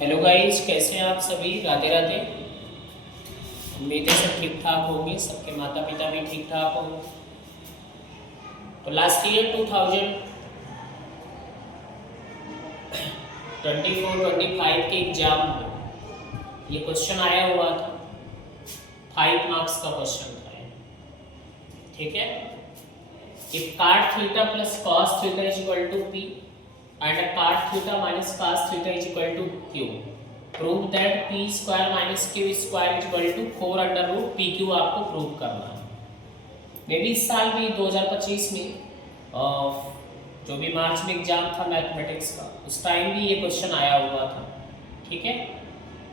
Hello guys, कैसे हैं आप सभी। राधे राधे। उम्मीद है सब ठीक ठाक होंगे, सबके माता पिता भी ठीक ठाक होंगे। तो लास्ट ईयर 2024-25 के एग्जाम में ये क्वेश्चन आया हुआ था। 5 मार्क्स का क्वेश्चन था ये। ठीक है। If cot theta plus cos theta is equal to p and cot theta minus cos theta is equal to q, prove that p square minus q square is equal to 4 under root P Q आपको prove करना है। मे भी इस साल भी 2025 में जो भी मार्च में एग्जाम था मैथमेटिक्स का, उस टाइम भी ये क्वेश्चन आया हुआ था। ठीक है।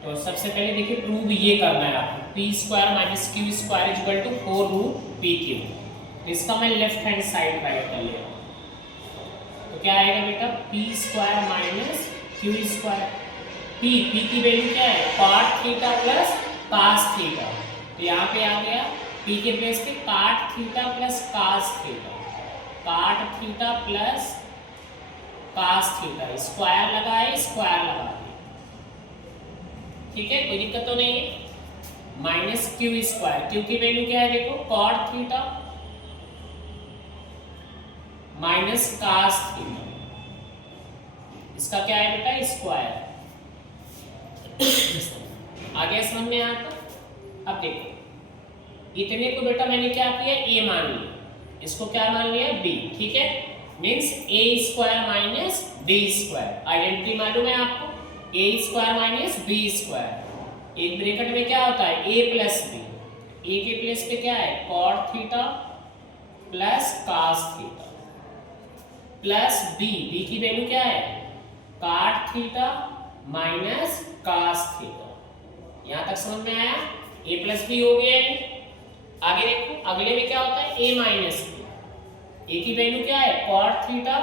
तो सबसे पहले देखिए प्रूव ये करना है आपको, p square minus q square is equal to 4 root P Q. इसका मैं लेफ्ट हैंड साइड राइट कर लिया। तो क्या आएगा बेटा, p square minus q square. p की वैल्यू क्या है, cot theta plus cos theta. तो यहाँ पे आ गया p के प्लेस पे cot theta plus cos theta, cot theta plus cos theta, square लगाए स्क्वायर लगा दिया। ठीक है, कोई दिक्कत तो नहीं है। माइनस q स्क्वायर, q की वैल्यू क्या है देखो, cot theta minus cos theta, इसका क्या है बेटा, स्क्वायर। आगे समझ में आता। अब देखो इतने को बेटा मैंने क्या किया, a मान लिया, इसको क्या मान लिया, b। ठीक है, means a square minus b square. Identity मालूम है आपको, a square minus b square. एक ब्रैकेट में क्या होता है, a प्लस b। a के प्लेस पे क्या है, cot theta plus cos theta plus b। b की वैल्यू क्या है, cot theta minus cos theta. यहां तक समझ में आया, a प्लस b हो गया है। आगे देखो अगले में क्या होता है, a माइनस b। a की वैल्यू क्या है, cot theta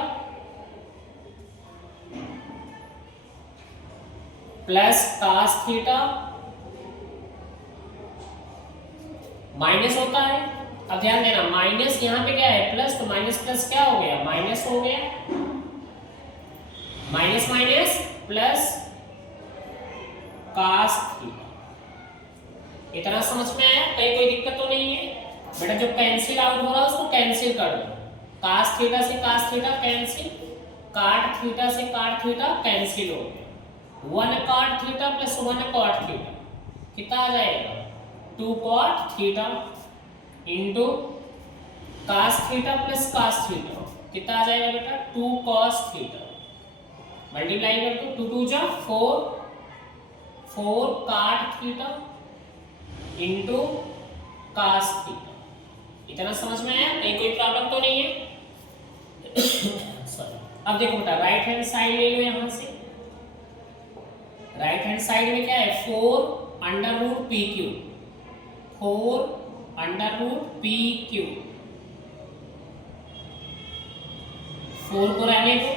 plus cos theta minus होता है। अब ध्यान देना, माइनस यहाँ पे क्या है, प्लस, तो माइनस प्लस क्या हो गया, माइनस हो गया। Minus minus plus cos theta. इतना समझ में आया, कहीं कोई दिक्कत तो नहीं है बेटा। जो कैंसिल आउट हो रहा है उसको कैंसिल कर दो। cos थीटा से cos theta cancel, cot theta से cot थीटा कैंसिल हो गया। 1 cot theta plus 1 cot theta कितना आ जाएगा, 2 cot theta into cos theta plus cos theta कितना आ जाएगा बेटा, 2 cos थीटा। मल्टीप्लाई कर दो, 2 2 जा 4, 4 cot theta into cos theta. इतना समझ में आया, कहीं कोई प्रॉब्लम तो नहीं है। सॉरी। अब देखो बेटा राइट हैंड साइड ले लो, यहां से राइट हैंड साइड में क्या है, 4 under root P Q, 4 under root P Q. 4 को रहने दो,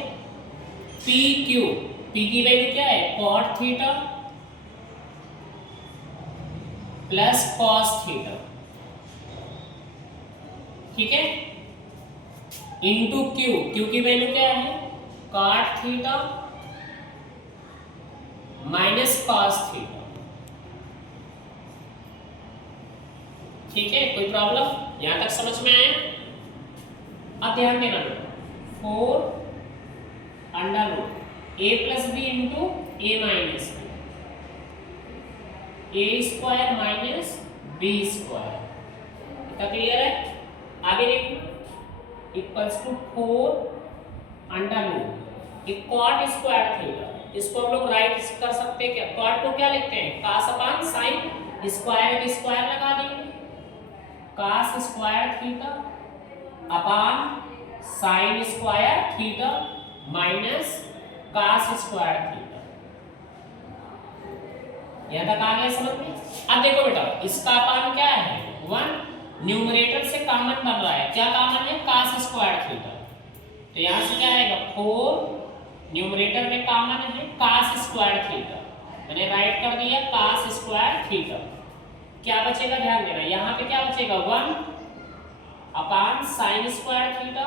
पी क्यू, पी की वैल्यू क्या है, cot theta plus cos theta. ठीक है, इंटू क्यू, क्यू की वैल्यू क्या है, cot theta minus cos theta. ठीक है, कोई प्रॉब्लम, यहां तक समझ में आया। अब ध्यान देना, 4 under root a plus B into A minus B, A square minus B square. इतना क्लियर है। आगे देखो इक्वल्स टू 4 अंडर रूट, एक cot स्क्वायर थीटा, इसको हम लोग राइट कर सकते हैं क्या, cot को क्या लिखते हैं, cos अपान sin, स्क्वायर स्क्वायर लगा देंगे, cos square theta upon sin square theta minus cos square theta. यहां तक आ गया समझ में। अब देखो बेटा इसका अपान क्या है, 1, न्यूमरेटर से कॉमन बन रहा है, क्या कॉमन है, cos स्क्वायर थीटा। तो यहां से क्या आएगा, 4 न्यूमरेटर में कॉमन है cos स्क्वायर थीटा, मैंने राइट कर दिया cos स्क्वायर थीटा। क्या बचेगा, ध्यान देना, यहां पे क्या बचेगा, 1 अपान sin square theta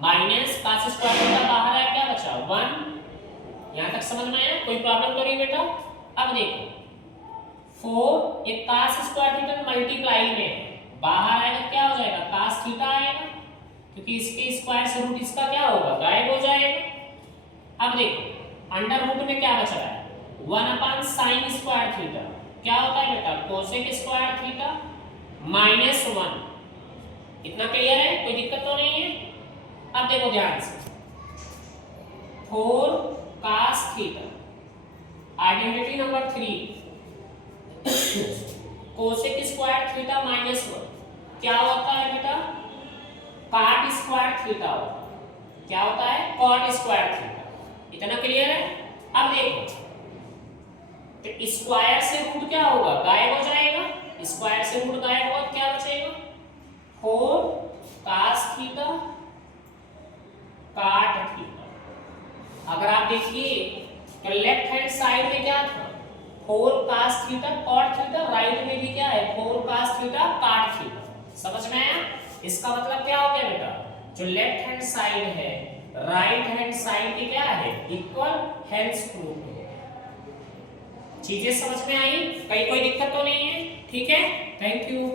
minus cos square theta बाहर है, क्या बचा 1 यहां तक समझ में आया? कोई प्रॉब्लम तो नहीं बेटा? अब देखो 4 एक cos स्क्वायर थीटा मल्टीप्लाई में है, बाहर आएगा क्या हो जाएगा? cos थीटा आएगा, क्योंकि इसके स्क्वायर से रूट इसका क्या होगा? गायब हो जाएगा। अब देखो अंडर रूट में क्या बच रहा है? 1 अपॉन साइन स्क्वायर थीटा क्या होता है बेटा? Cosec square theta minus 1। इतना क्लियर है? कोई दिक्कत तो नहीं है? अब देखो ध्यान से 4 cos theta, identity number 3 cosec square theta minus 1 क्या होता है बेटा? कॉट स्क्वायर थीटा होता है। क्या होता है? Cot square theta. इतना क्लियर है? अब देखो तो स्क्वायर से रूट क्या होगा? गायब हो जाएगा। स्क्वायर से रूट गायब होगा, क्या बचेगा? 4 cos थीटा कॉट थीटा। अगर आप देखिए तो लेफ्ट हैंड साइड में क्या था? 4 cos theta cot theta, right में भी क्या है? 4 cos थीटा कॉट थीटा। समझ में आया? इसका मतलब क्या हो गया बेटा? जो लेफ्ट हैंड साइड है राइट हैंड साइड की क्या है? इक्वल, हेंस प्रूफ है। चीजें समझ में आई? कहीं कोई दिक्कत तो नहीं है? ठीक है, थैंक यू।